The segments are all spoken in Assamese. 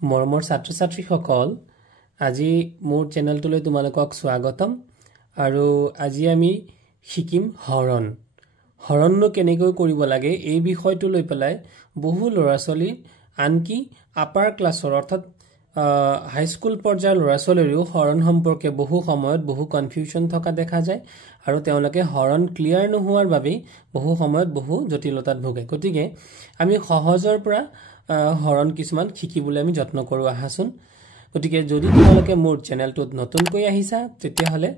মৰমৰ ছাত্ৰ-ছাত্ৰীসকল আজি মোৰ চেনেলটোলৈ তোমালোকক স্বাগতম আৰু আজি আমি শিকিম হৰণ হৰণনো কেনেকৈ কৰিব লাগে এই বিষয়টো লৈ পেলাই বহু ল'ৰা-ছোৱালী আনকি আপাৰ ক্লাছৰ অৰ্থাৎ হাই স্কুল পৰ্যায়ৰ ল'ৰা-ছোৱালীৰো হৰণ সম্পৰ্কে বহু সময়ত বহু কনফিউজন থকা দেখা যায় আৰু তেওঁলোকে হৰণ ক্লিয়াৰ নোহোৱাৰ বাবে বহু সময়ত বহু জটিলতাত ভোগে গতিকে আমি সহজৰ পৰা হৰণ কিছুমান শিকিবলৈ আমি যত্ন কৰো আহাচোন গতিকে যদি তোমালোকে মোৰ চেনেলটোত নতুনকৈ আহিছা তেতিয়া হলে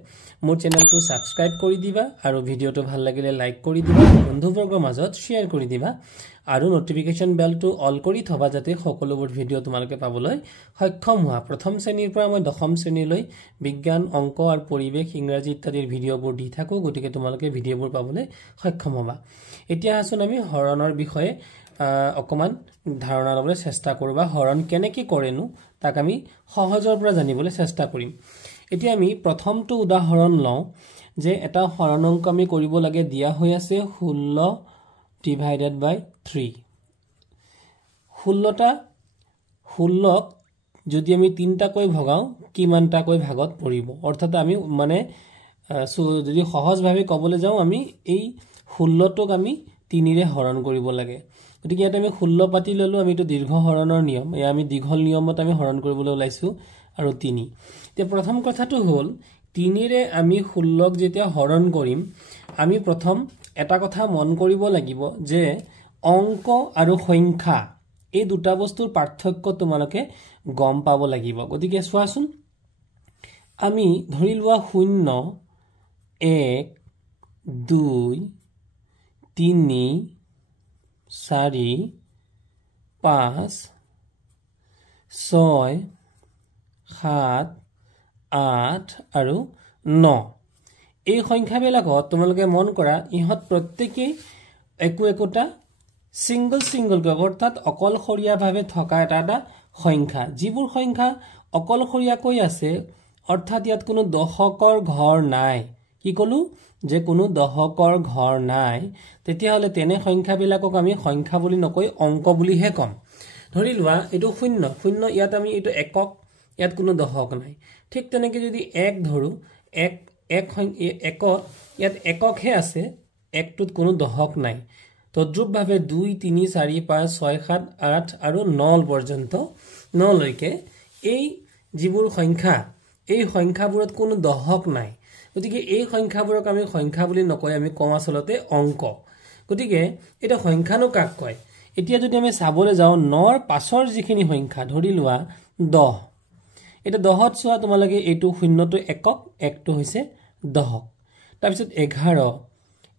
মোৰ চেনেলটো সাবস্ক্ৰাইব কৰি দিবা আৰু ভিডিওটো ভাল লাগিলে লাইক কৰি দিবা বন্ধুবৰ্গৰ মাজত শেয়াৰ কৰি দিবা আৰু নটিফিকেশন বেলটো অল কৰি থবা যাতে সকলোবোৰ ভিডিও তোমালোকে পাবলৈ সক্ষম হোৱা প্ৰথম শ্ৰেণীৰ পৰা মই দশম শ্ৰেণীলৈ বিজ্ঞান অংক আৰু পৰিৱেশ ইংৰাজী ইত্যাদিৰ ভিডিওবোৰ দি থাকো গতিকে তোমালোকে ভিডিওবোৰ পাবলৈ সক্ষম হ'বা এতিয়া আসুন আমি হৰণৰ বিষয়ে অকমান ধাৰণা লবলৈ চেষ্টা কৰো বা হৰণ কেনেকৈ কৰেনো তাক আমি সহজৰ পৰা জানিবলৈ চেষ্টা কৰিম এতিয়া আমি প্ৰথমটো উদাহৰণ লওঁ যে এটা হৰণ অংক আমি কৰিব লাগে দিয়া হৈ আছে 16 divided by 3 16 যদি আমি তিনটাকৈ ভগাও কিমানটাকৈ ভাগত পৰিব অৰ্থাৎ আমি মানে যদি সহজভাৱে ক'বলৈ যাওঁ আমি এই 16 টোক আমি 3 ৰে হৰণ কৰিব লাগে গতিকে এটা আমি 16 পাতি ললো আমি তো দীৰ্ঘ হৰণৰ নিয়ম এই আমি দীঘল নিয়মত আমি হৰণ কৰিবলৈ ওলাইছো আৰু 3 তে প্ৰথম কথাটো হ'ল 3 ৰে আমি 16 যেতিয়া হৰণ কৰিম আমি প্ৰথম এটা কথা মন কৰিব লাগিব যে অংক আৰু সংখ্যা এই দুটা বস্তুৰ পাৰ্থক্য তোমালোকে গম পাব লাগিব গতিকে চোৱাচোন আমি ধৰি লোৱা 0 1 2 3 4 5 6 7 8 আৰু 9 এই সংখ্যাবিলাকত তোমালোকে মন কৰা ইহত প্ৰত্যেকই একোটা সিঙ্গল অৰ্থাৎ অকলশৰীয়াভাৱে থকা এটা সংখ্যা যিবোৰ সংখ্যা অকলশৰীয়াকৈ আছে অৰ্থাৎ ইয়াত কোনো দশকৰ ঘৰ নাই কি কলো যে কোনো দশকৰ ঘৰ নাই তেতিয়া হলে তেনে সংখ্যাবিলাকক আমি সংখ্যা বুলি নকৈ অংক বুলিহে কম ধৰি লোৱা এটো 0 ইয়াত আমি এটো একক ইয়াত কোনো দশক নাই ঠিক তেনেকৈ যদি 1 ধৰো একত ইয়াত এককহে আছে একটোত কোনো দশক নাই তদ্ৰুপভাৱে 2 3 4 5 6 7 8 আৰু 9 পৰ্যন্ত 9 লৈকে এই যিবোৰ সংখ্যা এই সংখ্যাবোৰত কোনো দশক নাই গতিকে এই সংখ্যাবোৰক আমি সংখ্যা বুলি নকৈ আমি কম আসলতে অংক গতিকে এটা সংখ্যানো কাক কয় এতিয়া যদি আমি চাবলৈ যাওঁ 9 ৰ পাছৰ যিখিনি সংখ্যা ধৰি লোৱা 10 এটা 10ত চোৱা তোমালোকে এইটো 0 টো একক একটো হৈছে দশক তাৰ পিছত 11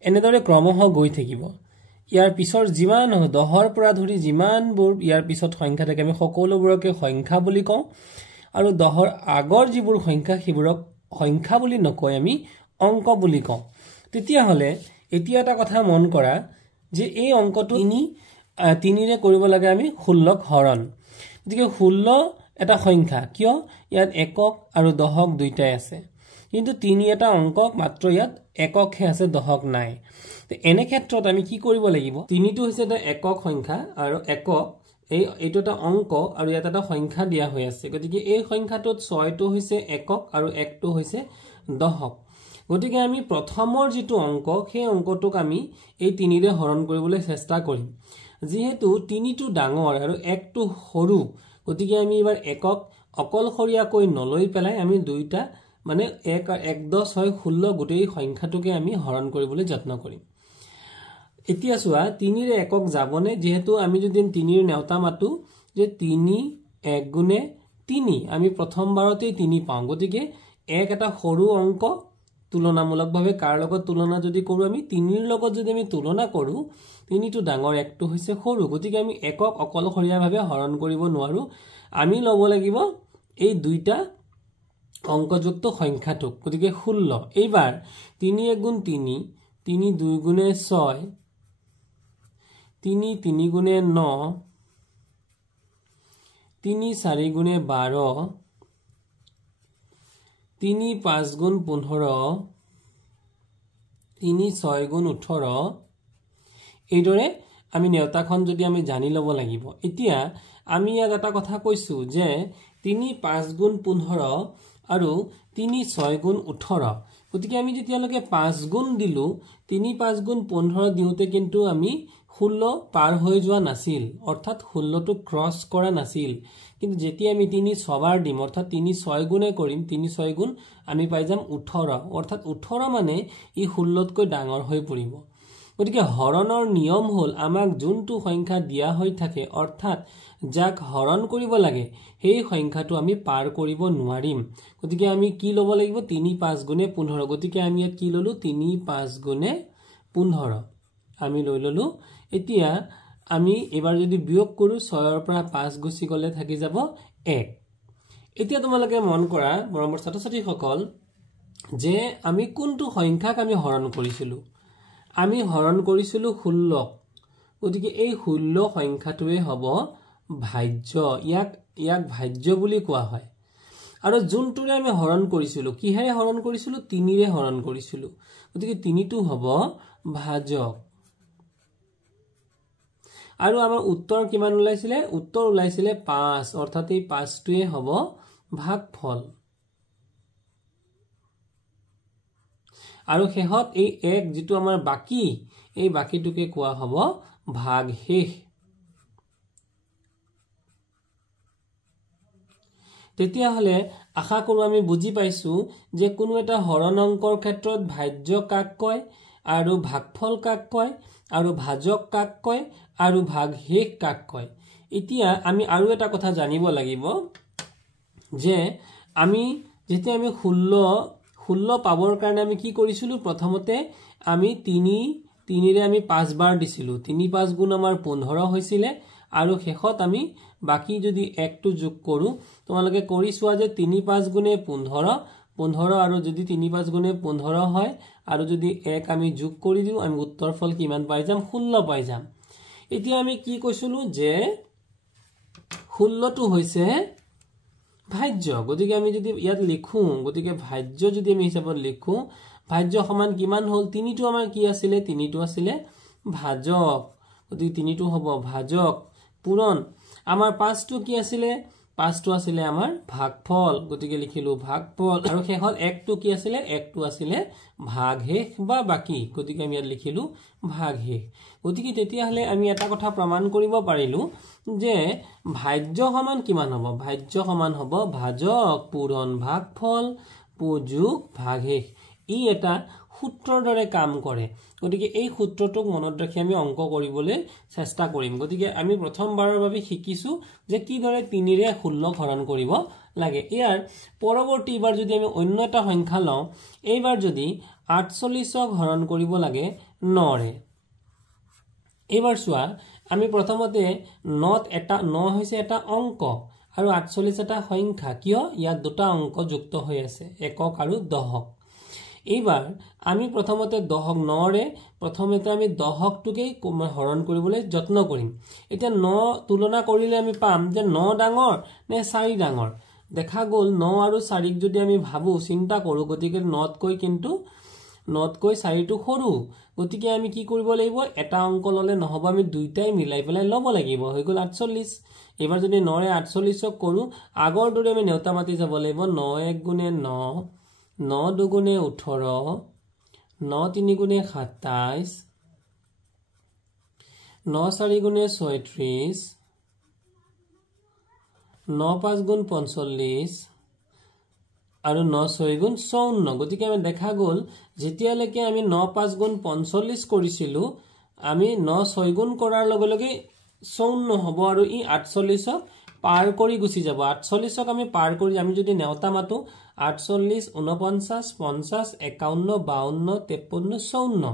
এনেদৰে ক্ৰমশ গৈ থাকিব ইয়াৰ পিছৰ যিমান 10ৰ পৰা ধৰি যিমানবোৰ ইয়াৰ পিছত সংখ্যা থাকে আমি সকলোবোৰকে সংখ্যা বুলি কওঁ আৰু 10ৰ আগৰ যিবোৰ সংখ্যা সেইবোৰক সংখ্যা বুলি নকৈ আমি অংক বুলি কওঁ তেতিয়া হলে এতিয়া এটা কথা মন কৰা যে এই অংকটো 3 ৰে কৰিব লাগে আমি 16 হৰণ গতিকে 16 এটা সংখ্যা কিয় ইয়াত একক আৰু দশক দুইটাই আছে কিন্তু 3 এটা অংক মাত্ৰ ইয়াত এককহে আছে দশক নাই তে এনে ক্ষেত্ৰত আমি কি কৰিব লাগিব 3 টো হৈছে এটা একক সংখ্যা আৰু একক এইটো এটা অংক আৰু ইয়াত এটা সংখ্যা দিয়া হৈ আছে গতিকে এই সংখ্যাটোত 6 টো হৈছে একক আৰু 1 টো হৈছে দশক গতিকে আমি প্ৰথমৰ যেটো অংক সেই অংকটোক আমি এই 3 ৰে হৰণ কৰিবলৈ চেষ্টা কৰিম যেহেতু 3 টো ডাঙৰ আৰু 1 টো সৰু গতিকে আমি এবাৰ একক অকলশৰীয়াকৈ নলৈ পেলাই আমি দুইটা মানে 1 10 6 16 গোটেই সংখ্যাটোকে আমি হৰণ কৰিবলৈ যত্ন কৰিম এতিয়া চোৱা 3 ৰে একক যাবনে যেহেতু আমি যদি 3 ৰ নেউতা মাতু যে 3 1 গুণে 3 আমি প্ৰথমবাৰতেই 3 পাওঁ গতিকে 1 এটা সৰু অংক তুলনামূলকভাৱে কাৰ লগত তুলনা যদি কৰো আমি 3 ৰ লগত যদি আমি তুলনা কৰো 3 টো ডাঙৰ 1 টো হৈছে সৰু গতিকে আমি একক অকলশৰীয়াভাৱে হৰণ কৰিব নোৱাৰো আমি লব লাগিব এই দুইটা অংকযুক্ত সংখ্যাটোক গতিকে 16 এইবাৰ 3 1 গুণ 3 3 2 গুণে 6 3 3 গুণে 9 3 4 গুণে 12 3 5 গুণ 15 3 6 গুণ 18 এইদৰে আমি নেওতাখন যদি আমি জানি ল'ব লাগিব এতিয়া আমি ইয়াত এটা কথা কৈছো যে 3 5 গুণ 15 আৰু 3 6 গুণ 18 গতিকে আমি যেতিয়ালৈকে 5 গুণ দিলো 3 5 গুণ 15 দিওতে কিন্তু আমি 16 পাৰ হৈ যোৱা নাছিল অৰ্থাৎ 16 টো ক্ৰস কৰা নাছিল কিন্তু যেতিয়া আমি 3 6 বাৰ দিম অৰ্থাৎ 3 6 গুণে কৰিম 3 6 গুণ আমি পাই যাম 18 অৰ্থাৎ 18 মানে ই 16 তকৈ ডাঙৰ হৈ পৰিব গতিকে হৰণৰ নিয়ম হল আমাক যোনটো সংখ্যা দিয়া হৈ থাকে অৰ্থাৎ যাক হৰণ কৰিব লাগে সেই সংখ্যাটো আমি পাৰ কৰিব নোৱাৰিম গতিকে আমি কি ল'ব লাগিব 3 5 গুণে 15 গতিকে আমি ইয়াত কি ললো 3 5 গুণে 15 আমি লৈ ললো এতিয়া আমি এবাৰ যদি বিয়োগ কৰো 6 ৰ পৰা 5 গুছি গলে থাকি যাব 1 এতিয়া তোমালোকে মন কৰা মৰমৰ ছাত্ৰ-ছাত্ৰীসকল যে আমি কোনটো সংখ্যাক আমি হৰণ কৰিছিলো আমি হৰণ কৰিছিলো 16 গতিকে এই 16 সংখ্যাটোৱে হ'ব ভাজ্য ইয়াক ভাজ্য বুলি কোৱা হয় আৰু যোনটোৰে আমি হৰণ কৰিছিলো কিহেৰে হৰণ কৰিছিলো 3 ৰে হৰণ কৰিছিলো গতিকে 3 টো হ'ব ভাজক আৰু আমাৰ উত্তৰ কিমান ওলাইছিলে উত্তৰ ওলাইছিলে 5 অৰ্থাৎ এই 5 টোৱে হ'ব ভাগফল আৰু শেষত এই 1 যেটো আমাৰ বাকি এই বাকিটোকে কোৱা হ'ব ভাগশেষ তেতিয়া হলে আশা কৰো আমি বুজি পাইছো যে কোনো এটা হৰণ অংকৰ ক্ষেত্ৰত ভাজ্য কাক কয় আৰু ভাগফল কাক কয় আৰু ভাজক কাক কয় আৰু ভাগশেষ কাক কয় এতিয়া আমি আৰু এটা কথা জানিব লাগিব যে আমি যেতিয়া আমি 16 পাবৰ কাৰণে আমি কি কৰিছিলো প্ৰথমতে আমি 3 ৰে আমি 5 বাৰ দিছিলো 3 5 গুণ আমাৰ 15 হৈছিলে আৰু শেষত আমি বাকি যদি 1 টো যোগ কৰো তোমালোকে কৰি চোৱা যে 3 5 গুণে 15 আৰু যদি 3 5 গুণে 15 হয় আৰু যদি 1 আমি যোগ কৰি দিও আমি উত্তৰ ফল কিমান পাই যাম 16 পাই যাম এতিয়া আমি কি কৈছিলো যে 16 টো হৈছে ভাজ্য গতিকে আমি যদি ইয়াত লিখো গতিকে ভাজ্য যদি আমি হিচাপত লিখো ভাজ্য সমান কিমান হল 3 টো আমাৰ কি আছিল 3 টো আছিল ভাজক গতিকে 3 টো হ'ব ভাজক পূৰণ আমাৰ 5 টো কি আছিল 5 টো আছিল আমাৰ ভাগফল গতিকে লিখিলো ভাগফল আৰু শেষত 1 টো কি আছিল 1 টো আছিল ভাগশেষ বা বাকি গতিকে আমি ইয়াত লিখিলো ভাগশেষ গতিকে তেতিয়া হলে আমি এটা কথা প্ৰমাণ কৰিব পাৰিলো যে ভাজ্য সমান কিমান হ'ব ভাজ্য সমান হ'ব ভাজক পূৰণ ভাগফল যোগ ভাগশেষ ই এটা সূত্ৰৰ দৰে কাম কৰে গতিকে এই সূত্ৰটোক মনত ৰাখি আমি অংক কৰিবলৈ চেষ্টা কৰিম গতিকে আমি প্ৰথমবাৰৰ বাবে শিকিছো যে কি দৰে 3 ৰে 16 হৰণ কৰিব লাগে ইয়াৰ পৰৱৰ্তী বাৰ যদি আমি অন্য এটা সংখ্যা লওঁ এইবাৰ যদি 48ক হৰণ কৰিব লাগে 9 ৰে এইবাৰ চোৱা আমি প্ৰথমতে 9 হৈছে এটা অংক আৰু 48 এটা সংখ্যা কিয় ইয়াত দুটা অংক যুক্ত হৈ আছে একক আৰু দহক এইবাৰ আমি প্ৰথমতে 10ক 9 ৰে প্ৰথমতে আমি 10ক টুকে হৰণ কৰিবলৈ যত্ন কৰিম এতিয়া 9 তুলনা কৰিলে আমি পাম যে 9 ডাঙৰ নে 4 ডাঙৰ দেখা গল 9 আৰু 4ক যদি আমি ভাবো চিন্তা কৰো গতিকে 9তকৈ কিন্তু 9তকৈ 4টো সৰু গতিকে আমি কি কৰিব লাগিব এটা অংক ললে নহব আমি দুইটাই মিলাই পেলাই লব লাগিব হৈ গল 48 এবাৰ যদি 9 ৰে 48ক কৰো আগৰ দৰে আমি নেউতা মাতি যাব লাগিব 9 1 গুণে 9 9 2 গুণে 18 9 3 গুণে 27 9 4 গুণে 36 9 5 গুণ 45 আৰু 9 6 গুণ 54 গতিকে আমি দেখা গল যেতিয়ালৈকে আমি 9 5 গুণ 45 কৰিছিলো আমি 9 6 গুণ কৰাৰ লগে লগে 54 হ'ব আৰু ই 48ক পাৰ কৰি গুছি যাব 48ক আমি পাৰ কৰি আমি যদি নেউতা মাতো 48 49 50 51 52 53 54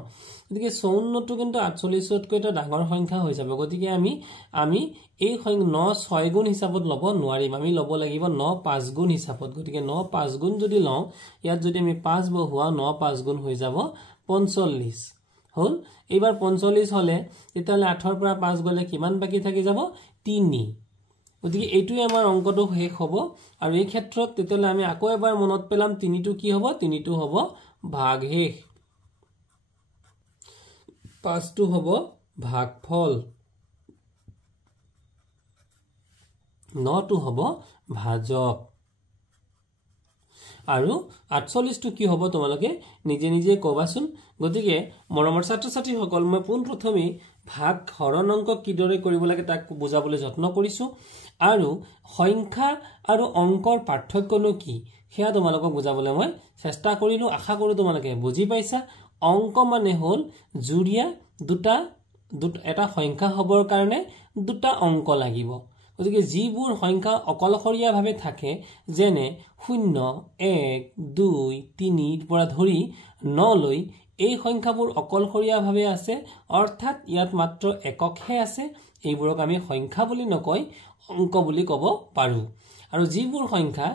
গতিকে 54 টো কিন্তু 48তকৈ এটা ডাঙৰ সংখ্যা হৈ যাব গতিকে আমি এই 9 6 গুণ হিচাপত লব নোৱাৰিম আমি লব লাগিব 9 5 গুণ হিচাপত গতিকে 9 5 গুণ যদি লওঁ ইয়াত যদি আমি 5 বহুৱা 9 5 গুণ হৈ যাব 45 হল এবাৰ 45 হলে তেতিয়ালে 8 ৰ পৰা 5 গলে কিমান বাকি থাকি যাব 3 গতিকে এইটোই আমাৰ অংকটো শেষ হ'ব আৰু এই ক্ষেত্ৰত তেতিয়ালে আমি আকৌ এবাৰ মনত পেলাম 3 টো কি হ'ব 3 টো হ'ব ভাগশেষ 5 টো হ'ব ভাগফল 9টো হ'ব ভাজক আৰু 48টো কি হ'ব তোমালোকে নিজে নিজে কবাচোন গতিকে মৰমৰ ছাত্ৰ ছাত্ৰী সকল মই পোন প্ৰথমে ভাগ হৰণ অংক কিদৰে কৰিব লাগে তাক বুজাবলৈ যত্ন কৰিছো আৰু সংখ্যা আৰু অংকৰ পাৰ্থক্যনো কি হেয়া তোমালোকক বুজাবলৈ মই চেষ্টা কৰিলো আশা কৰো তোমালোকে বুজি পাইছা অংক মানে হল জুৰিয়া দুটা এটা সংখ্যা হবৰ কাৰণে দুটা অংক লাগিব গতিকে যিবোৰ সংখ্যা অকলশৰীয়াভাৱে থাকে যেনে 0 1 2 3 পৰা ধৰি 9 লৈ এই সংখ্যাবোৰ অকলশৰীয়াভাৱে আছে অৰ্থাৎ ইয়াত মাত্ৰ এককহে আছে এইবোৰক আমি সংখ্যা বুলি নকয় অংক বুলি ক'ব পাৰো আৰু যিবোৰ সংখ্যা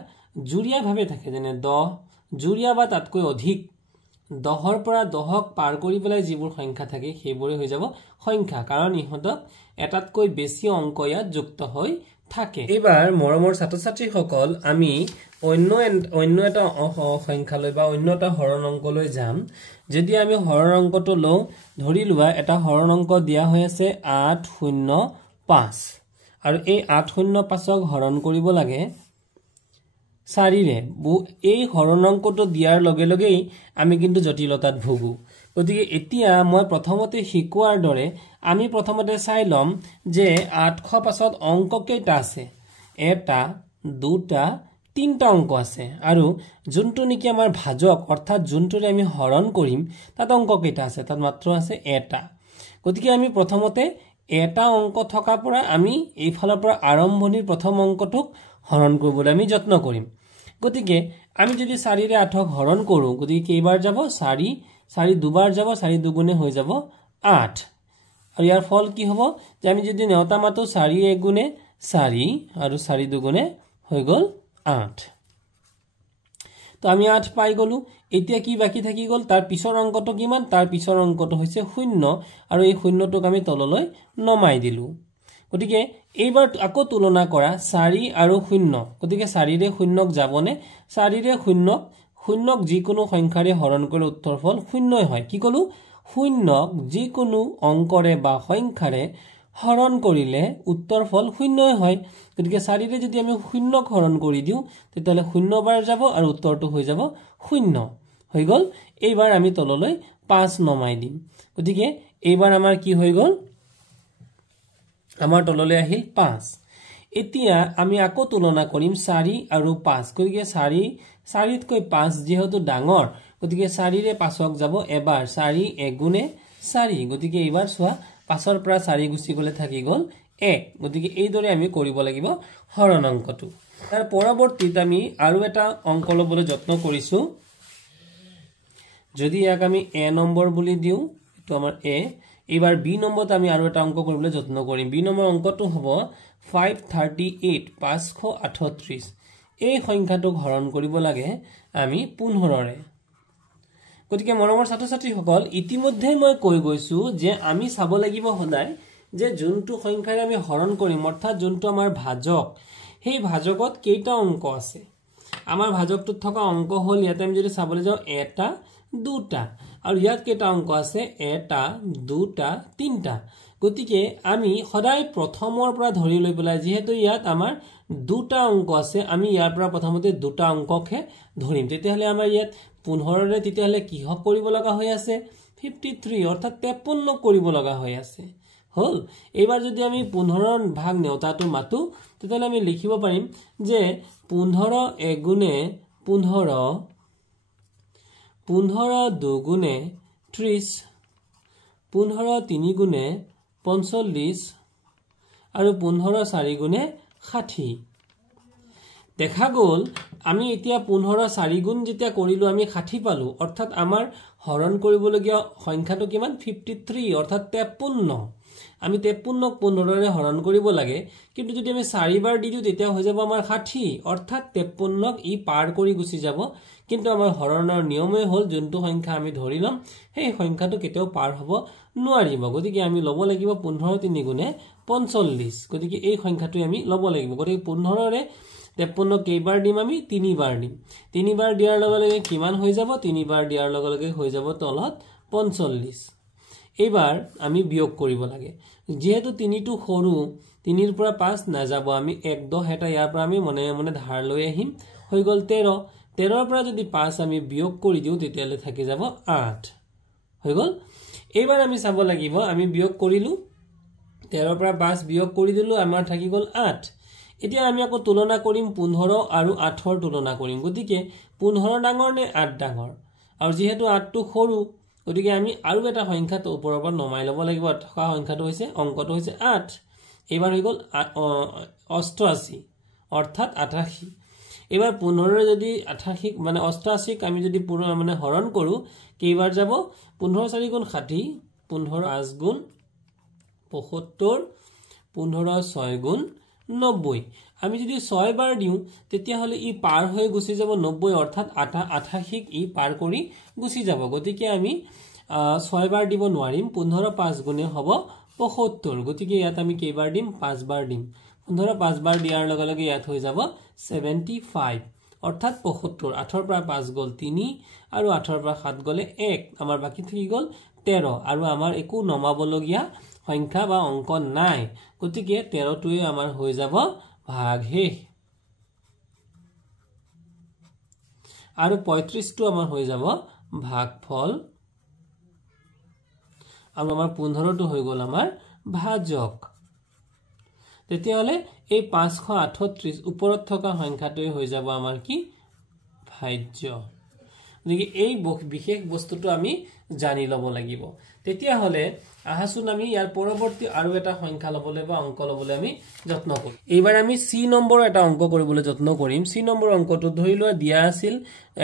জুৰিয়াভাৱে থাকে যেনে 10 জুৰিয়া বা তাতকৈ অধিক 10ৰ পৰা 10ক পাৰ কৰি পেলাই যিবোৰ সংখ্যা থাকে সেইবোৰে হৈ যাব সংখ্যা কাৰণ ইহঁতক এটাতকৈ বেছি অংক ইয়াত যুক্ত হৈ থাকে এবাৰ মৰমৰ ছাত্ৰ ছাত্ৰীসকল আমি অন্য এটা সংখ্যালৈ বা অন্য এটা হৰণ অংকলৈ যাম যদি আমি হৰণ অংকটো লওঁ ধৰি লোৱা এটা হৰণ অংক দিয়া হৈ আছে 805 আৰু এই 805ক হৰণ কৰিব লাগে 4ৰে এই হৰণ অংকটো দিয়াৰ লগে লগেই আমি কিন্তু জটিলতাত ভুগো গতিকে এতিয়া মই প্ৰথমতে শিকোৱাৰ দৰে আমি প্ৰথমতে চাই লম যে 805ত অংক কেইটা আছে এটা দুটা তিনটা অংক আছে আৰু যোনটো নেকি আমাৰ ভাজক অৰ্থাৎ যোনটোৰে আমি হৰণ কৰিম তাত অংক কেইটা আছে তাত মাত্ৰ আছে এটা গতিকে আমি প্ৰথমতে এটা অংক থকা পৰা আমি এইফালৰ পৰা আৰম্ভণিৰ প্ৰথম অংকটোক হৰণ কৰিবলৈ আমি যত্ন কৰিম গতিকে আমি যদি 4ৰে 8ক হৰণ কৰো গতিকে কেইবাৰ যাব 4 দুবাৰ যাব 4 দুগুণে হৈ যাব 8 আৰু ইয়াৰ ফল কি হ'ব যে আমি যদি নেওতা মাতো 4 এগুণে 4 আৰু 4 দুগুণে হৈ গল 8 তো আমি 8 পাই গলো এতিয়া কি বাকি থাকি গল তাৰ পিছৰ অংকটো কিমান তাৰ পিছৰ অংকটো হৈছে 0 আৰু এই 0টোক আমি তললৈ নমাই দিলো গতিকে এইবাৰ আকৌ তুলনা কৰা 4 আৰু 0 গতিকে 4ৰে 0ক যাবনে 4ৰে 0ক যিকোনো সংখ্যাৰে হৰণ কৰিলে উত্তৰ ফল 0 হয় কি কলো 0ক যিকোনো অংকৰে বা সংখ্যাৰে হৰণ কৰিলে উত্তৰ ফল 0 হয় গতিকে 4ৰে যদি আমি 0ক হৰণ কৰি দিও তেতিয়ালে 0 বাৰ যাব আৰু উত্তৰটো হৈ যাব 0 হৈ গল এইবাৰ আমি তললৈ 5 নমাই দিম গতিকে এইবাৰ আমাৰ কি হৈ গল আমাৰ তললৈ আহিল 5 এতিয়া আমি আকৌ তুলনা কৰিম 4 আৰু 5 গতিকে 4তকৈ 5 যেহেতু ডাঙৰ গতিকে 4ৰে 5ক যাব এবাৰ 4 এগুণে 4 গতিকে এইবাৰ চোৱা 5ৰ পৰা 4 গুচি গলে থাকি গল 1 গতিকে এইদৰে আমি কৰিব লাগিব হৰণ অংকটো তাৰ পৰৱৰ্তীত আমি আৰু এটা অংক লবলৈ যত্ন কৰিছো যদি ইয়াক আমি a নম্বৰ বুলি দিও এটো আমাৰ a এইবাৰ b নম্বৰত আমি আৰু এটা অংক কৰিবলৈ যত্ন কৰিম b নম্বৰ অংকটো হ'ব 538 538 এই সংখ্যাটোক হৰণ কৰিব লাগে আমি 15ৰে গতিকে মৰমৰ ছাত্ৰ ছাত্ৰীসকল ইতিমধ্যে মই কৈ গৈছো যে আমি চাব লাগিব সদায় যে যোনটো সংখ্যাৰে আমি হৰণ কৰিম অৰ্থাৎ যোনটো আমাৰ ভাজক সেই ভাজকত কেইটা অংক আছে আমাৰ ভাজকটোত থকা অংক হল ইয়াতে আমি যদি চাবলৈ যাও এটা দুটা আৰু ইয়াত কেইটা অংক আছে এটা দুটা তিনটা গতিকে আমি সদায় প্ৰথমৰ পৰা ধৰি লৈ পেলাই যেহেতু ইয়াত আমাৰ দুটা অংক আছে আমি ইয়াৰ পৰা প্ৰথমতে দুটা অংককে ধৰিম তেতিয়াহলে আমাৰ ইয়াত 15ৰে তেতিয়াহলে কি হক কৰিব লগা হৈ আছে 53 অৰ্থাৎ 53 কৰিব লগা হৈ আছে হল এইবাৰ যদি আমি 15ৰ ভাগ নেওতাটো মাতো তেতিয়াহলে আমি লিখিব পাৰিম যে 15 এগুণে 15 15 দুগুণে 30 15 তিনিগুণে 45 আৰু 15 চাৰিগুণে 60 দেখা গল আমি এতিয়া 15 4 যেতিয়া কৰিলো আমি 60 পালো অৰ্থাৎ আমাৰ হৰণ কৰিবলগীয়া সংখ্যাটো কিমান 53 অৰ্থাৎ 53 আমি 53ক 15ৰে হৰণ কৰিব লাগে কিন্তু যদি আমি 4 বাৰ দি দিও তেতিয়া হৈ যাব আমাৰ 60 অৰ্থাৎ 53ক ই পাৰ কৰি গুচি যাব কিন্তু আমাৰ হৰণৰ নিয়মে হল যোনটো সংখ্যা আমি ধৰিলাম সেই সংখ্যাটো কেতিয়াও পাৰ হ'ব নোৱাৰিব গতিকে আমি লব লাগিব 15 3 গুণে 45 গতিকে এই সংখ্যাটো আমি লব লাগিব গতিকে 15ৰে 53 কেইবাৰ দিম আমি 3 বাৰ দিম 3 বাৰ দিয়াৰ লগে লগে কিমান হৈ যাব 3 বাৰ দিয়াৰ লগে লগে হৈ যাব তলত 45 এইবাৰ আমি বিয়োগ কৰিব লাগে যেহেতু 3টো সৰু 3ৰ পৰা 5 নাযাব আমি 1/10 এটা ইয়াৰ পৰা আমি মনে মনে ধাৰ লৈ আহিম হৈ গল 13 13ৰ পৰা যদি 5 আমি বিয়োগ কৰি দিও তেতিয়ালে থাকি যাব 8 হৈ গল এইবাৰ আমি চাব লাগিব আমি বিয়োগ কৰিলো 13ৰ পৰা 5 বিয়োগ কৰি দিলো আমাৰ থাকি গল 8 এতিয়া আমি আকৌ তুলনা কৰিম 15 আৰু 8ৰ তুলনা কৰিম গতিকে 15 ডাঙৰ নে 8 ডাঙৰ আৰু যেহেতু 8টো সৰু গতিকে আমি আৰু এটা সংখ্যাটো ওপৰৰ পৰা নমাই লব লাগিব থকা সংখ্যাটো হৈছে অংকটো হৈছে 8 এইবাৰ হৈ গল 88 অৰ্থাৎ 88 এবাৰ 15 যদি 88 মানে 88 আমি যদি পুৰো মানে হৰণ কৰো কেইবাৰ যাব 15 4 গুণ 60 15 5 গুণ 75 15 6 গুণ 90 আমি যদি 6 বাৰ দিও তেতিয়া হলে ই পাৰ হৈ গুছি যাব 90 অৰ্থাৎ 88 ই পাৰ কৰি গুছি যাব গতিকে আমি 6 বাৰ দিব নোৱাৰিম 15 5 গুণে হ'ব 75 গতিকে ইয়াত আমি কেইবাৰ দিম 5 বাৰ দিম 15 5 বাৰ দিয়াৰ লগে লগে ইয়াত হৈ যাব 75 অৰ্থাৎ 75 8ৰ পৰা 5 গল 3 আৰু 8ৰ পৰা 7 গলে 1 আমাৰ বাকি থাকি গল 13 আৰু আমাৰ একো নমাবলগীয়া সংখ্যা বা অংক নাই গতিকে 13 টোৱে আমাৰ হৈ যাব ভাগশেষ আৰু 35 টো আমাৰ হৈ যাব ভাগফল আৰু আমাৰ 15 টো হৈ গল আমাৰ ভাজক তেতিয়া হলে এই 538 ওপৰত থকা সংখ্যাটোই হৈ যাব আমাৰ কি ভাজ্য গতিকে এই বিশেষ বস্তুটো আমি জানি লব লাগিব তেতিয়া হলে আহাসুন আমি ইয়াৰ পৰৱৰ্তী আৰু এটা সংখ্যা লবলৈ বা অংক লবলৈ আমি যত্ন কৰিম এইবাৰ আমি সি নম্বৰ এটা অংক কৰিবলৈ যত্ন কৰিম সি নম্বৰ অংকটো ধৰি লোৱা দিয়া আছিল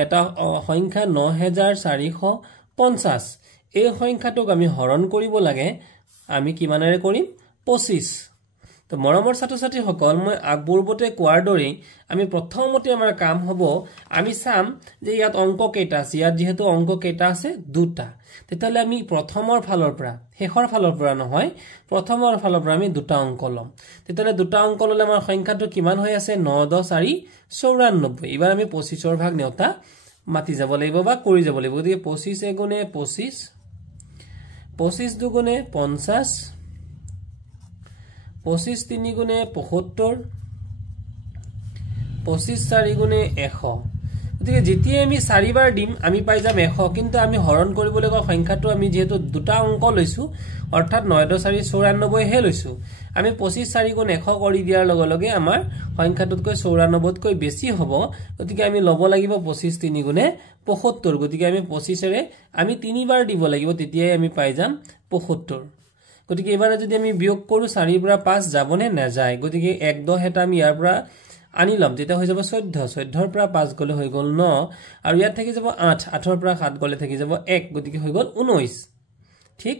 এটা সংখ্যা 9450 এই সংখ্যাটোক আমি হৰণ কৰিব লাগে আমি কিমানেৰে কৰিম 25 তো মৰমৰ ছাত্ৰ-ছাত্ৰী সকল মই আগপূৰ্বতে কোৱাৰ দৰে আমি প্ৰথমতে আমাৰ কাম হ'ব আমি চাম যে ইয়াত অংক কেইটা আছে ইয়াত যেহেতু অংক কেইটা আছে দুটা তেতিয়ালে আমি প্ৰথমৰ ফালৰ পৰা শেষৰ ফালৰ পৰা নহয় প্ৰথমৰ ফালৰ পৰা আমি দুটা অংক লম তেতিয়ালে দুটা অংক ললে আমাৰ সংখ্যাটো কিমান হৈ আছে 9 10 4 94 এবাৰ আমি 25ৰ ভাগ নেওতা মাতি যাব লাগিব বা কৰি যাব লাগিব গতিকে 25 গুণে 25 25 দুগুণে 50 25 3 গুণে 75 25 4 গুণে 100 গতিকে যেতিয়া আমি 4 বাৰ দিম আমি পাই যাম 100 কিন্তু আমি হৰণ কৰিবলগা সংখ্যাটো আমি যেহেতু দুটা অংক লৈছো অৰ্থাৎ 9 10 4 94 হে লৈছো আমি 25 4 গুণ 100 কৰি দিয়াৰ লগে লগে আমাৰ সংখ্যাটোতকৈ 94 তকৈ বেছি হ'ব গতিকে আমি লব লাগিব 25 3 গুণে 75 গতিকে আমি 25 ৰে আমি 3 বাৰ দিব লাগিব তেতিয়াই আমি পাই যাম 75 গতিকে এবাৰ যদি আমি বিয়োগ কৰো 4 ৰ পৰা 5 যাবনে না যায় গতিকে 1/10 এটা আমি ইয়াৰ পৰা আনি লম তেতিয়া হৈ যাব 14 14ৰ পৰা 5 গলে হৈ গল 9 আৰু ইয়াত থাকি যাব 8 8ৰ পৰা 7 গলে থাকি যাব 1 গতিকে হৈ গল 19 ঠিক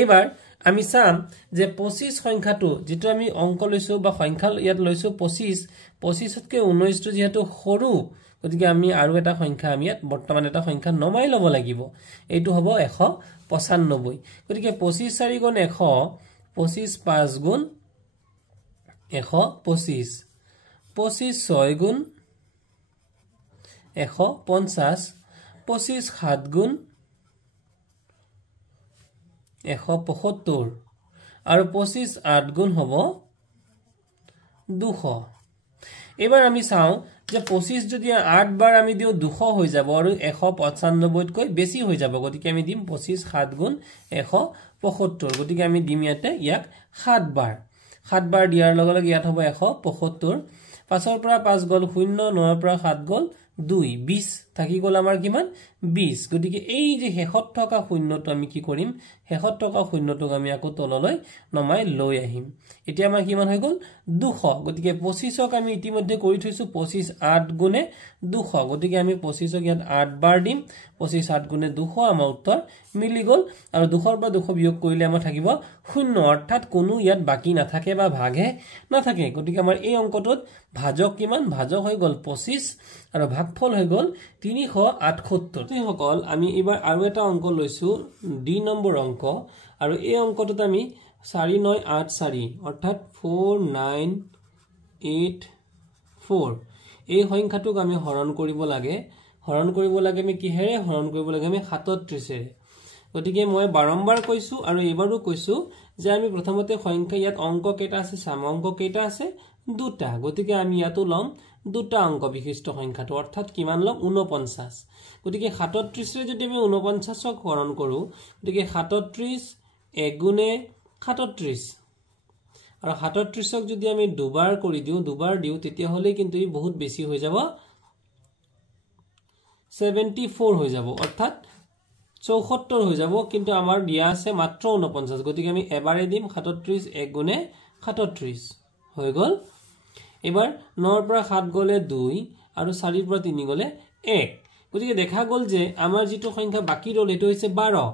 এবাৰ আমি চাম যে 25 সংখ্যাটো যেটো আমি অংক লৈছো বা সংখ্যা ইয়াত লৈছো 25 25তকৈ 19 টো যেহেতু সৰু গতিকে আমি আৰু এটা সংখ্যা আমি ইয়াত বৰ্তমান এটা সংখ্যা নমাই লব লাগিব এইটো হ'ব 195 গতিকে 25 4 গুণ 100 25 5 গুণ 125 25 6 গুণ 150 25 7 গুণ 175 আৰু 25 8 গুণ হ'ব 200 এবাৰ আমি চাও যে 25 যদি 8 বাৰ আমি দিও 200 হৈ যাব আৰু 195 তকৈ বেছি হৈ যাব গতিকে আমি দিম 25 7 গুণ 175 গতিকে আমি দিম ইয়াতে ইয়াক 7 বাৰ দিয়াৰ লগে লগে ইয়াত হ'ব 175 5ৰ পৰা 5 গল 0 9ৰ পৰা 7 গল 2 20 থাকি গল আমাৰ কিমান 20 গতিকে এই যে শেষত থকা শূন্যটো আমি কি কৰিম শেষত থকা শূন্যটোক আমি আকৌ তললৈ নমাই লৈ আহিম এতিয়া আমাৰ কিমান হৈ গল 200 গতিকে 25ক আমি ইতিমধ্যে কৰি থৈছো 25 8 গুণে 200 গতিকে আমি 25ক ইয়াত 8 বাৰ দিম 25 8 গুণে 200 আমাৰ উত্তৰ মিলি গল আৰু 200ৰ পৰা 200 বিয়োগ কৰিলে আমাৰ থাকিব 0 অৰ্থাৎ কোনো ইয়াত বাকি নাথাকে বা ভাগে নাথাকে গতিকে আমাৰ এই অংকটোত ভাজক কিমান ভাজক হৈ গল 25 আৰু ভাগফল হৈ গল 378 সকল আমি এবাৰ আৰু এটা অংক লৈছো ডি নম্বৰ অংক আৰু এই অংকটোত আমি 4984 অৰ্থাৎ 4984 এই সংখ্যাটোক আমি হৰণ কৰিব লাগে আমি কিহেৰে হৰণ কৰিব লাগে আমি 37 ৰে গতিকে মই বাৰম্বাৰ কৈছো আৰু এবাৰো কৈছো যে আমি প্ৰথমতে সংখ্যা ইয়াত অংক কেইটা আছে চাম অংক কেইটা আছে দুটা গতিকে আমি ইয়াতো লম দুটা অংক বিশিষ্ট সংখ্যাটো অৰ্থাৎ কিমান লম 49 গতিকে 37 ৰে যদি আমি 49ক হৰণ কৰো গতিকে 37 1 গুণে 37 আৰু 37ক যদি আমি দুবাৰ কৰি দিও তেতিয়া হলে কিন্তু ই বহুত বেছি হৈ যাব 74 হৈ যাব অৰ্থাৎ 74 হৈ যাব কিন্তু আমাৰ দিয়া আছে মাত্ৰ 49 গতিকে আমি এবাৰে দিম 37 1 গুণে 37 হৈ গল এবাৰ 9 ৰ পৰা 7 গলে 2 আৰু 4 ৰ পৰা 3 গলে 1 গতিকে দেখা গল যে আমাৰ যেটো সংখ্যা বাকি ৰল এটো হৈছে 12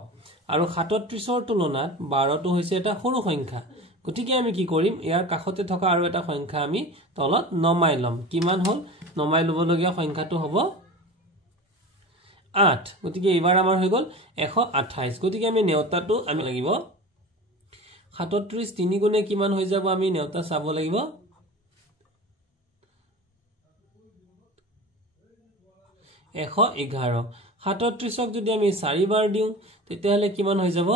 আৰু 37 ৰ তুলনাত 12 টো হৈছে এটা সৰু সংখ্যা গতিকে আমি কি কৰিম ইয়াৰ কাষতে থকা আৰু এটা সংখ্যা আমি তলত নমাই লম কিমান হল নমাই লব লগিয়া সংখ্যাটো হ'ব 8 গতিকে এবাৰ আমাৰ হৈ গল 128 গতিকে আমি নেউতাটো আমি লাগিব 37 3 গুণে কিমান হৈ যাব আমি নেউতা চাব লাগিব 111 37ক যদি আমি 4 বাৰ দিও তেতিয়া হলে কিমান হৈ যাব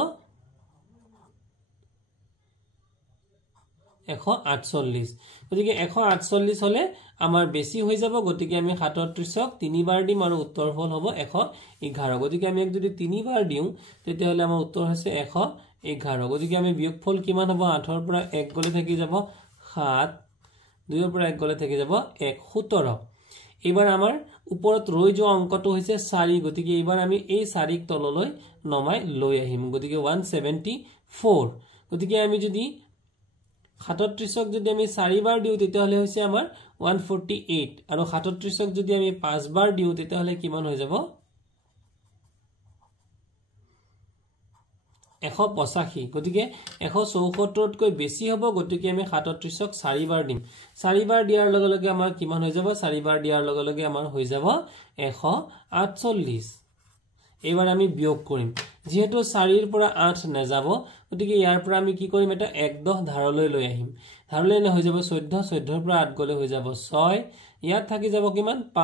148 গতিকে 148 হলে আমাৰ বেছি হৈ যাব গতিকে আমি 37ক 3 বাৰ দিম আৰু উত্তৰ ফল হ'ব 111 গতিকে আমি যদি 3 বাৰ দিও তেতিয়া হলে আমাৰ উত্তৰ হৈছে 111 গতিকে আমি বিয়োগফল কিমান হ'ব 8 ৰ পৰা 1 গলে থাকি যাব 7 2 ৰ পৰা 1 গলে থাকি যাব 1 17 এবাৰ আমাৰ ওপৰত ৰৈ যোৱা অংকটো হৈছে 4 গতিকে এবাৰ আমি এই 4ক তললৈ নমাই লৈ আহিম গতিকে 174 গতিকে আমি যদি 37ক যদি আমি 4 বাৰ দিও তেতিয়া হলে হৈছে আমাৰ 148 আৰু 37ক যদি আমি 5 বাৰ দিও তেতিয়া হলে কিমান হৈ যাব 185 গতিকে 174 তকৈ বেছি হ'ব গতিকে আমি 37ক 4 বাৰ দিম 4 বাৰ দিয়াৰ লগে লগে আমাৰ কিমান হৈ যাব 4 বাৰ দিয়াৰ লগে লগে আমাৰ হৈ যাব 148 এবাৰ আমি বিয়োগ কৰিম যেহেতু 4 ৰ পৰা 8 না যাব গতিকে ইয়াৰ পৰা আমি কি কৰিম এটা 110 ধাৰলৈ লৈ আহিম ধাৰলৈ হৈ যাব 14 14 ৰ পৰা 8 গলে হৈ যাব 6 ইয়াত থাকি যাব কিমান 6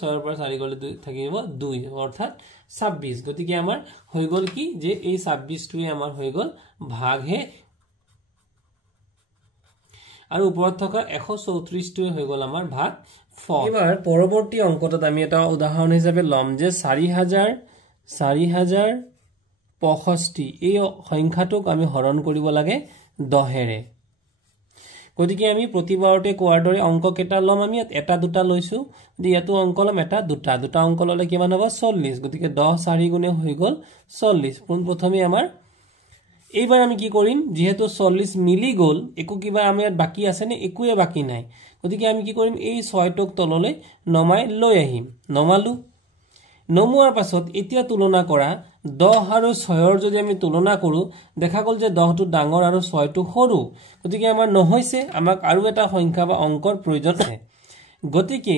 6 ৰ পৰা 4 গলে থাকি যাব 2 অৰ্থাৎ 26 গতিকে আমাৰ হৈ গল কি যে এই 26 টোৱে আমাৰ হৈ গল ভাগ হে আৰু ওপৰত থকা 134 টোৱে হৈ গল আমাৰ ভাগ ফল এবাৰ পৰৱৰ্তী অংকটোত আমি এটা উদাহৰণ হিচাপে লম যে 4065 এই সংখ্যাটোক আমি হৰণ কৰিব লাগে 10 ৰে গতিকে আমি প্ৰতিবাৰতে কোৱাৰ দৰে অংক কেটা লম আমি এটা দুটা লৈছো ইয়াতো অংক লম এটা দুটা অংক ললে কিমান হ'ব 40 গতিকে 10 4 গুণে হৈ গল 40 প্ৰথমে আমাৰ এইবাৰ আমি কি কৰিম যেহেতু 40 মিলি গল একো কিবা আমি বাকি আছে নে একোৱে বাকি নাই গতিকে আমি কি কৰিম এই 6 টক তললৈ নমাই লৈ আহিম নমালু নমুৱাৰ পাছত এতিয়া তুলনা কৰা 10 আৰু 6 ৰ যদি আমি তুলনা কৰো দেখা গল যে 10 টো ডাঙৰ আৰু 6 টো সৰু গতিকে আমাৰ নহৈছে আমাক আৰু এটা সংখ্যা বা অংকৰ প্ৰয়োজন আছে গতিকে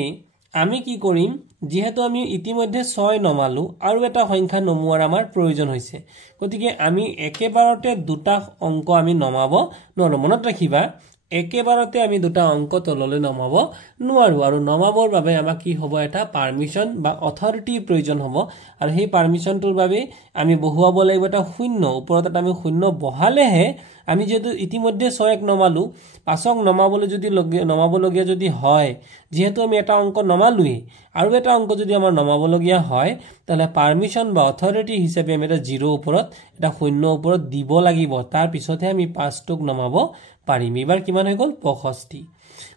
আমি কি কৰিম যেহেতু আমি ইতিমধ্যে 6 নমালু আৰু এটা সংখ্যা নমুৱাৰ আমাৰ প্ৰয়োজন হৈছে গতিকে আমি একেবাৰতে দুটা অংক আমি নমাব নোৱাৰো মনত ৰাখিবা একেবাৰতে আমি দুটা অংক তললৈ নমাব নোৱাৰো আৰু নমাবৰ বাবে আমাক কি হ'ব এটা পাৰমিশন বা অথৰিটি প্ৰয়োজন হ'ব আৰু সেই পাৰমিশনটোৰ বাবে আমি বহুৱাব লাগিব এটা শূন্য ওপৰত এটা আমি শূন্য বহালেহে আমি যেহেতু ইতিমধ্যে 6 নমালু পাছক নমাবলগীয়া যদি হয় যেহেতু আমি এটা অংক নমালুই আৰু এটা অংক যদি আমাৰ নমাবলগীয়া হয় তাহলে পাৰমিশন বা অথৰিটি হিচাপে আমি এটা 0 ওপৰত এটা শূন্য ওপৰত দিব লাগিব তাৰ পিছতহে আমি 5 টক নমাব পাৰিম এবাৰ কিমান হৈ গল 65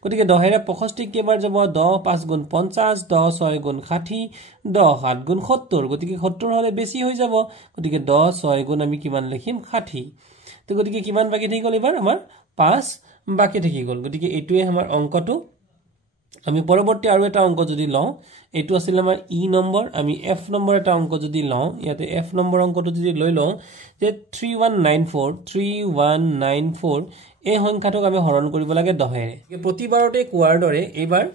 গতিকে 10 ৰে 65 কেবাৰ যাব 10 5 গুণ 50 10 6 গুণ 60 10 7 গুণ 70 গতিকে 70 হলে বেছি হৈ যাব গতিকে 10 6 গুণ আমি কিমান লিখিম 60 তো গতিকে কিমান বাকি থাকি গল এবাৰ আমাৰ 5 বাকি থাকি গল গতিকে এটোৱে আমাৰ অংকটো আমি পৰৱৰ্তী আৰু এটা অংক যদি লওঁ এটো আছিল আমাৰ ই নম্বৰ আমি এফ নম্বৰ এটা অংক যদি লওঁ ইয়াতে এফ নম্বৰ অংকটো যদি লৈ লওঁ যে 3194 এই সংখ্যাটোক আমি হৰণ কৰিব লাগে 10 ৰে প্ৰতিবাৰতে কোৱাৰ দৰে এবাৰ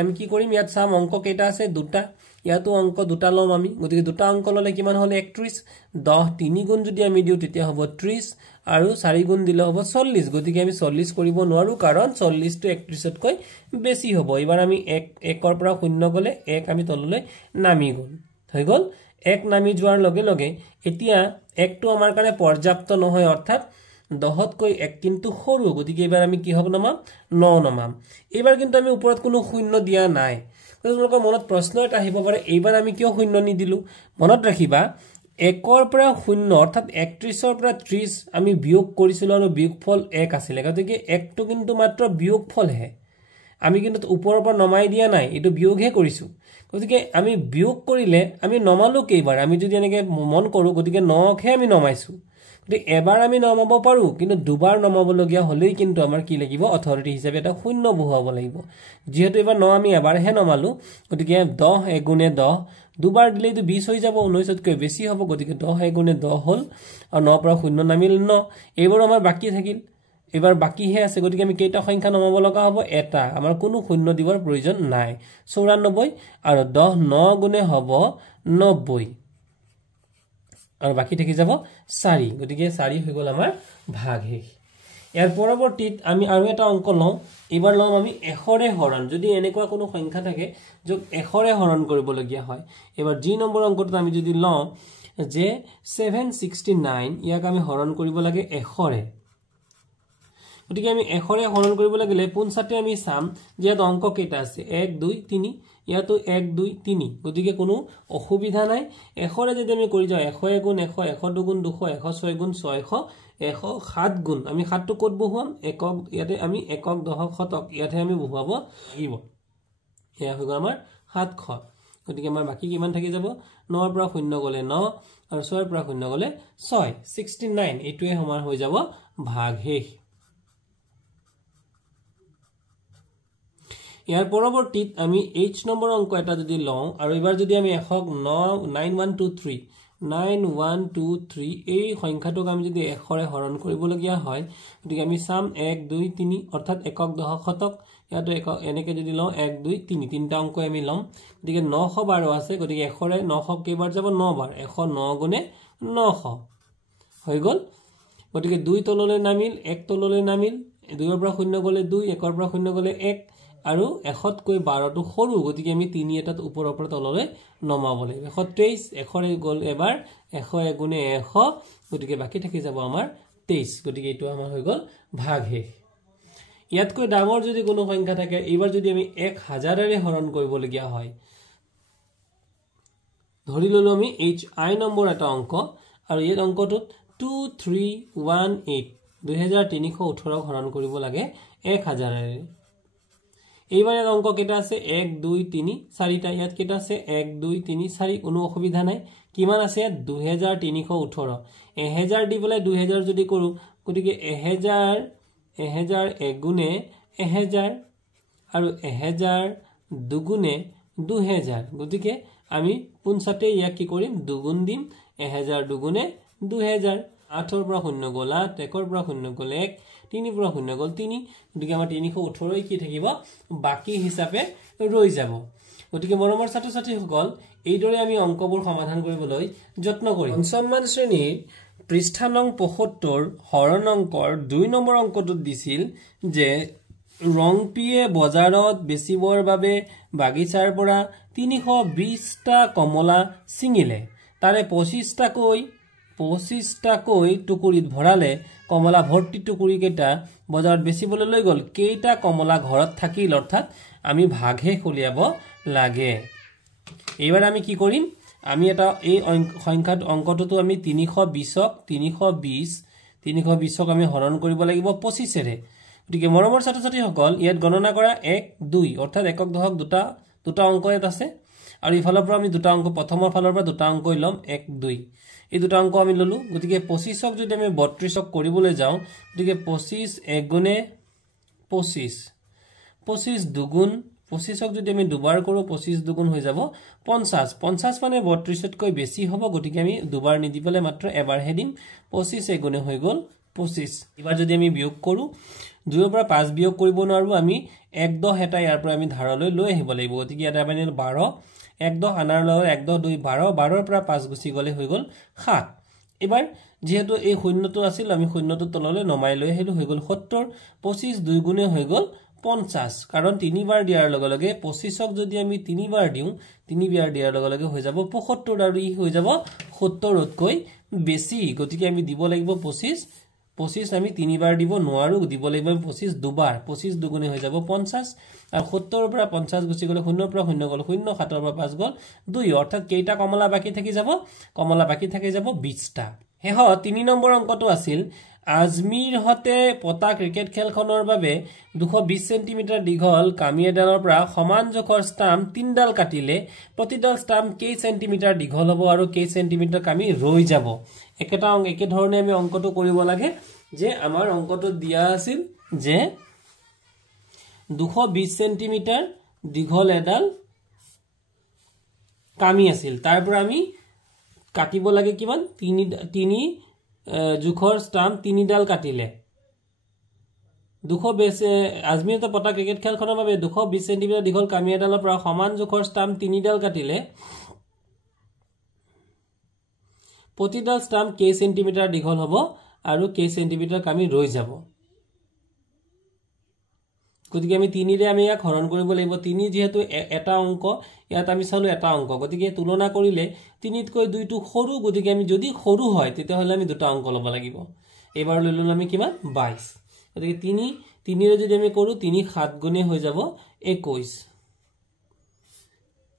আমি কি কৰিম ইয়াত চাম অংক কেইটা আছে দুটা ইয়াতো অংক দুটা লম আমি গতিকে দুটা অংক ললে কিমান হলে 31 10 3 গুণ যদি আমি দিও তেতিয়া হ'ব 30 আৰু 4 গুণ দিলে হ'ব 40 গতিকে আমি 40 কৰিব নোৱাৰো কাৰণ 40 টো 31 তকৈ বেছি হ'ব এবাৰ আমি 1 ৰ পৰা 0 গলে 1 আমি তললৈ নামি গল হৈ গ'ল 1 নামি যোৱাৰ লগে লগে এতিয়া 1টো আমাৰ কাৰণে পৰ্যাপ্ত নহয় অৰ্থাৎ 10তকৈ 1 কিন্তু সৰু গতিকে এবাৰ আমি কি হ'ব নামাম 9 নামাম এবাৰ কিন্তু আমি ওপৰত কোনো শূন্য দিয়া নাই তোমালোকৰ মনত প্ৰশ্ন এটা আহিব পাৰে এইবাৰ আমি কিয় শূন্য নিদিলো মনত ৰাখিবা 1ৰ পৰা 0 অৰ্থাৎ 31ৰ পৰা 30 আমি বিয়োগ কৰিছিলো আৰু বিয়োগফল 1 আছিল গতিকে 1টো কিন্তু মাত্ৰ বিয়োগফলহে আমি কিন্তু ওপৰৰ পৰা নমাই দিয়া নাই এটো বিয়োগহে কৰিছো গতিকে আমি বিয়োগ কৰিলে আমি নমালো কেইবাৰ আমি যদি এনেকে মন কৰো গতিকে 9হে আমি নমাইছো গতিকে এবাৰ আমি নমাব পাৰো কিন্তু দুবাৰ নমাবলগীয়া হলেই কিন্তু আমাৰ কি লাগিব অথৰিটি হিচাপে এটা শূন্য বহুৱাব লাগিব যেহেতু এবাৰ 9 আমি এবাৰহে নমালো গতিকে 10 এগুণে 10 দুবাৰ দিলেই তো 20 হৈ যাব 19তকৈ বেছি হ'ব গতিকে 10 এগুণে 10 হ'ল আৰু 9 পৰা শূন্য নামিল 9 এইবাৰ আমাৰ বাকি থাকিল এবাৰ বাকিহে আছে গতিকে আমি কেইটা সংখ্যা নমাব লগা হ'ব এটা আমাৰ কোনো শূন্য দিবৰ প্ৰয়োজন নাই 94 আৰু 10 9 গুণে হ'ব 90 আৰু বাকি থাকি যাব 4 গতিকে 4 হৈ গ'ল আমাৰ ভাগ শেষ ইয়াৰ পৰৱৰ্তীত আমি আৰু এটা অংক লওঁ এবাৰ লম আমি 100ৰে হৰণ যদি এনেকুৱা কোনো সংখ্যা থাকে যক 100ৰে হৰণ কৰিব লগিয়া হয় এবাৰ জি নম্বৰ অংকটো আমি যদি লওঁ যে 769 ইয়াক আমি হৰণ কৰিব লাগে 100ৰে গতিকে আমি 100ৰে হৰণ কৰিব লাগিলে পুনছাতে আমি চাম যে ইয়াত অংক কেইটা আছে 1 2 3 ইয়াতো 1 2 3 গতিকে কোনো অসুবিধা নাই 100ৰে যদি আমি কৰি যাওঁ 100 গুণ 100 102 গুণ 200 106 গুণ 600 107 গুণ আমি 7 টো কত বহুৱাম একক ইয়াতে আমি একক দশক শতক ইয়াতে আমি বহুৱাব লাগিব এয়া হৈ গ'ল আমাৰ 700 গতিকে আমাৰ বাকি কিমান থাকি যাব 9 ৰ পৰা 0 গলে 9 আৰু 6 ৰ পৰা 0 গলে 6 69 এটোৱে আমাৰ হৈ যাব ভাগ শেষ ইয়াৰ পৰৱৰ্তীত আমি h নম্বৰ অংক এটা যদি লওঁ আৰু এবাৰ যদি আমি 9123 এই সংখ্যাটোক আমি যদি 100ৰে হৰণ কৰিবলগীয়া হয় গতিকে আমি চাম 1 2 3 অৰ্থাৎ একক দশক শতক ইয়াতো একক এনেকে যদি লওঁ 1 2 3 তিনটা অংক আমি লম গতিকে 912 আছে গতিকে 100ৰে 900 কেইবাৰ যাব 9 বাৰ 109 গুণে 900 হৈ গ'ল গতিকে 2 তললৈ নামিল 1 তললৈ নামিল 2 ৰ পৰা 0 গলে 2 1 ৰ পৰা 0 গলে 1 আৰু 100তকৈ 12টো সৰু গতিকে আমি 3 এটাত ওপৰৰ পৰা তললৈ নমাব লাগিব 123 100ৰে গল এবাৰ 100 এগুণে 100 গতিকে বাকি থাকি যাব আমাৰ 23 গতিকে এটো আমাৰ হৈ গল ভাগ শেষ ইয়াতকৈ ডাঙৰ যদি কোনো সংখ্যা থাকে এবাৰ যদি আমি 1000ৰে হৰণ কৰিবলগীয়া হয় ধৰি ললো আমি hi নম্বৰ এটা অংক আৰু এই অংকটোত 2318 2318 হৰণ কৰিব লাগে 1000ৰে এইবাৰ এই অংক কেটা আছে 1 2 3 4টা ইয়াত কেটা আছে 1 2 3 4 কোনো অসুবিধা নাই কিমান আছে 2318 1000 দি বলে 2000 যদি কৰো গতিকে 1000 এগুণে 1000 আৰু 1000 দুগুণে 2000 গতিকে আমি পুনছাতে ইয়াক কি কৰিম দুগুণ দিম 1000 দুগুণে 2000 8 ৰ পৰা 0 গল 8 1 ৰ পৰা 0 গল 1 3 ৰ পৰা 0 গল 3 গতিকে আমাৰ 318 কি থাকিব বাকি হিচাপে ৰৈ যাব গতিকে মৰমৰ ছাত্ৰ ছাত্ৰীসকল এইদৰে আমি অংকবোৰ সমাধান কৰিবলৈ যত্ন কৰিম পঞ্চমমান শ্ৰেণীৰ পৃষ্ঠা নং 75 হৰণ অংকৰ 2 নম্বৰ অংকটোত দিছিল যে ৰংপিয়ে বজাৰত বেচিবৰ বাবে বাগিচাৰ পৰা 320টা কমলা ছিঙিলে তাৰে 25টাকৈ টুকুৰিত ভৰালে কমলা ভৰ্তি টুকুৰি কেটা বজাৰত বেচিবলৈ লৈ গল কেইটা কমলা ঘৰত থাকিল অৰ্থাৎ আমি ভাগহে খলিয়াব লাগে এইবাৰ আমি কি কৰিম আমি এটা এই সংখ্যাত অংকটোতো আমি 320ক আমি হৰণ কৰিব লাগিব 25ৰে গতিকে মৰমৰ ছাত্ৰ ছাত্ৰীসকল ইয়াত গণনা কৰা 1 2 অৰ্থাৎ একক দশক দুটা অংক ইয়াত আছে আৰু ইফালৰ পৰা আমি দুটা অংক প্ৰথমৰ ফালৰ পৰা দুটা অংক লম 1 2 এই দুটা অংক আমি ললো গতিকে 25ক যদি আমি 32ক কৰিবলৈ যাওঁ গতিকে 25 এগুণে 25 25 দুগুণ 25ক যদি আমি দুবাৰ কৰো 25 দুগুণ হৈ যাব 50 মানে 32তকৈ বেছি হ'ব গতিকে আমি দুবাৰ নিদিবলে মাত্ৰ এবাৰহে দিম 25 এগুণে হৈ গল 25 এবাৰ যদি আমি বিয়োগ কৰো 2 ৰ পৰা 5 বিয়োগ কৰিব নোৱাৰো আমি 1/10 এটা ইয়াৰ পৰা আমি ধাৰলৈ লৈ আহিব লাগিব গতিকে এটা মানে 12 1/10 আনাৰ লগত 1/10 2 12 ৰ পৰা 5 গুছি গলে হৈ গল 7 এবাৰ যেহেতু এই শূন্যটো আছিল আমি শূন্যটো তললৈ নমাই লৈ আহিলো হৈ গল 70 25 দুই গুণে হৈ গল 50 কাৰণ 3 বাৰ দিয়াৰ লগে লগে 25ক যদি আমি 3 বাৰ দিও 3 বাৰ দিয়াৰ লগে লগে হৈ যাব 75 আৰু ই হৈ যাব 70 তকৈ বেছি গতিকে আমি দিব লাগিব 25 আমি 3 বাৰ দিব নোৱাৰো দিব লাগিব 25 দুবাৰ 25 দুগুণে হৈ যাব 50 আৰু 70 পৰা 50 গুচি গলে 0 পৰা 0 গল 0 7 পৰা 5 গল 2 অৰ্থাৎ কেইটা কমলা বাকি থাকি যাব কমলা বাকি থাকি যাব 20টা হেহ 3 নম্বৰ অংকটো আছিল আজমিৰ হতে পতা ক্ৰিকেট খেলখনৰ বাবে 220 সেন্টিমিটাৰ দীঘল কামি এডালৰ পৰা সমান জোখৰ ষ্টাম্প 3 ডাল কাটিলে প্ৰতিডাল ষ্টাম্প কেই সেন্টিমিটাৰ দীঘল হ'ব আৰু কেই সেন্টিমিটাৰ কামি ৰৈ যাব একেটা অংক একে ধৰণে আমি অংকটো কৰিব লাগে যে আমাৰ অংকটো দিয়া আছিল যে 220 সেন্টিমিটাৰ দীঘল এডাল কামি আছিল তাৰ পৰা আমি কাটিব লাগে কিমান 3 জোখৰ ষ্টাম্প 3 ডাল কাটিলে 220 আজমিৰতে পতা ক্ৰিকেট খেলখনৰ বাবে 220 সেন্টিমিটাৰ দীঘল কামি এডালৰ পৰা সমান জোখৰ ষ্টাম্প 3 ডাল কাটিলে প্ৰতিডাল ষ্টাম্প কেই সেন্টিমিটাৰ দীঘল হ'ব আৰু কেই সেন্টিমিটাৰ কামি ৰৈ যাব গতিকে আমি 3 ৰে আমি ইয়াক হৰণ কৰিব লাগিব 3 যেহেতু এটা অংক ইয়াত আমি চালো এটা অংক গতিকে তুলনা কৰিলে 3 তকৈ 2 টো সৰু গতিকে আমি যদি সৰু হয় তেতিয়া হলে আমি দুটা অংক লব লাগিব এবাৰ ললো আমি কিমান 22 গতিকে 3 ৰে যদি আমি কৰো 3 7 গুণে হৈ যাব 21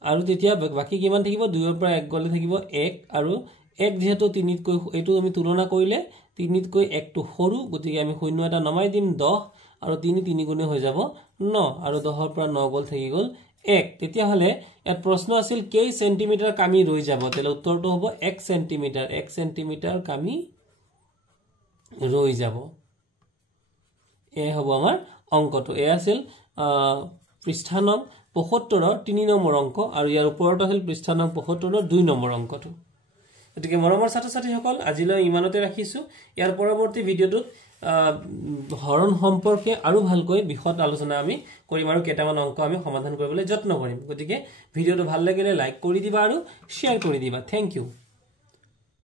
আৰু তেতিয়া বাকি কিমান থাকিব 2 ৰ পৰা 1 গলে থাকিব 1 আৰু 1 যেহেতু 3 তকৈ এটো আমি তুলনা কৰিলে 3 তকৈ 1 টো সৰু গতিকে আমি শূন্য এটা নমাই দিম 10 আৰু 3 গুণে হৈ যাব 9 আৰু 10 ৰ পৰা 9 গল থাকি গল 1 তেতিয়া হলে এত প্ৰশ্ন আছিল কেই সেন্টিমিটাৰ কামি ৰৈ যাব তেলে উত্তৰটো হ'ব 1 সেন্টিমিটাৰ কামি ৰৈ যাব এ হ'ব আমাৰ অংকটো এ আছিল পৃষ্ঠা নং 75 ৰ 3 নম্বৰ অংক আৰু ইয়াৰ ওপৰত আছিল পৃষ্ঠা নং 75 ৰ 2 নম্বৰ অংকটো এটিকে মৰমৰ ছাত্ৰ-ছাত্ৰীসকল আজিলৈ ইমানতে ৰাখিছো ইয়াৰ পৰৱৰ্তী ভিডিঅটোত হৰণ সম্পৰ্কে আৰু ভালকৈ বিশদ আলোচনা আমি কৰিম আৰু কেইটামান অংক আমি সমাধান কৰিবলৈ যত্ন কৰিম গতিকে ভিডিঅটো ভাল লাগিলে লাইক কৰি দিবা আৰু শেয়াৰ কৰি দিবা থ্যাংক ইউ